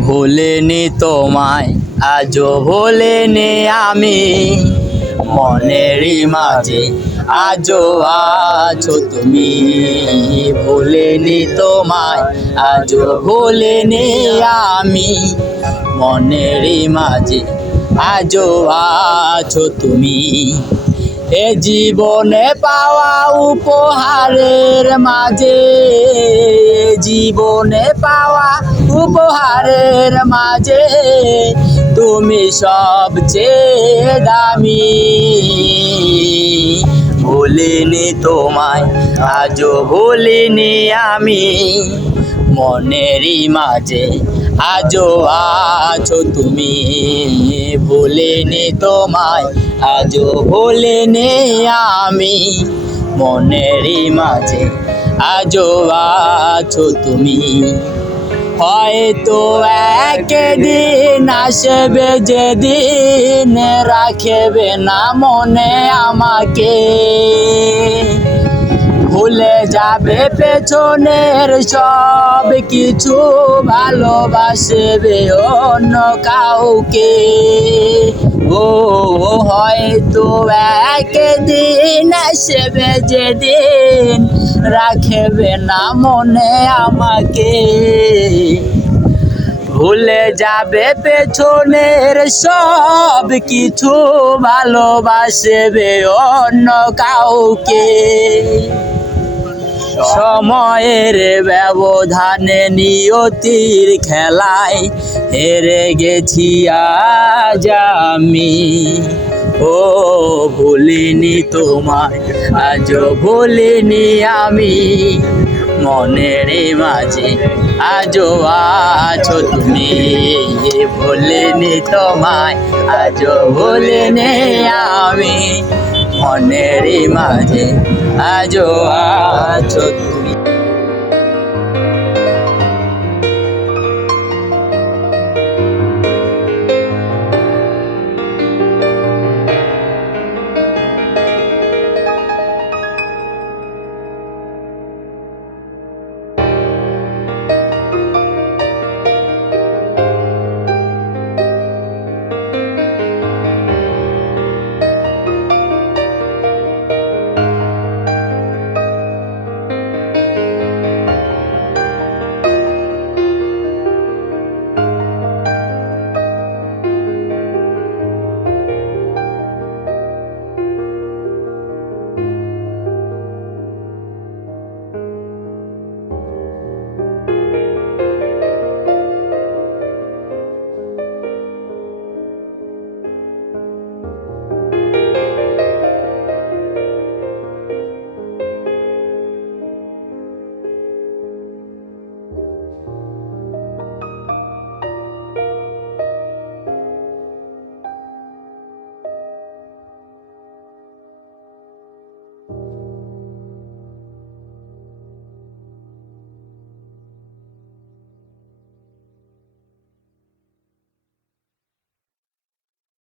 ভুলিনি তোমায় আজও ভুলিনি আমি, মনেরই মাঝে আজও আছো তুমি। ভুলিনি তোমায় আজও ভুলিনি আমি, মনেরই মাঝে আজও আছো তুমি। এ জীবনে পাওয়া উপহারের মাঝে, জীবনে পাওয়া উপহারের মাঝে তুমি সবচেয়ে দামি। ভুলিনি তোমায় আজও ভুলিনি আমি, মনেরই মাঝে আজও আছো তুমি। ভুলিনি তোমায় আজও ভুলিনি আমি, মনেরই মাঝে আজও আছো তুমি। হয়তো একদিন আসবে যেদিন রাখবে না মনে আমাকে, ভুলে যাবে পেছনের সব কিছু, ভালোবাসবে অন্য কাউকে। ও হয়তো একদিন আসবে যেদিন রাখবে না মনে আমাকে, ভুলে যাবে পেছনের সব কিছু, ভালোবাসবে অন্য কাউকে। সময়ের ব্যবধানে নিয়তির খেলায় হেরে গেছি আজ আমি। ও ভুলিনি তোমায় আজও ভুলিনি আমি, মনের মাঝে আজও আছো তুমি। ভুলিনি তোমায় আজও ভুলিনি আমি, মনের মাঝে আজও আছো তুমি।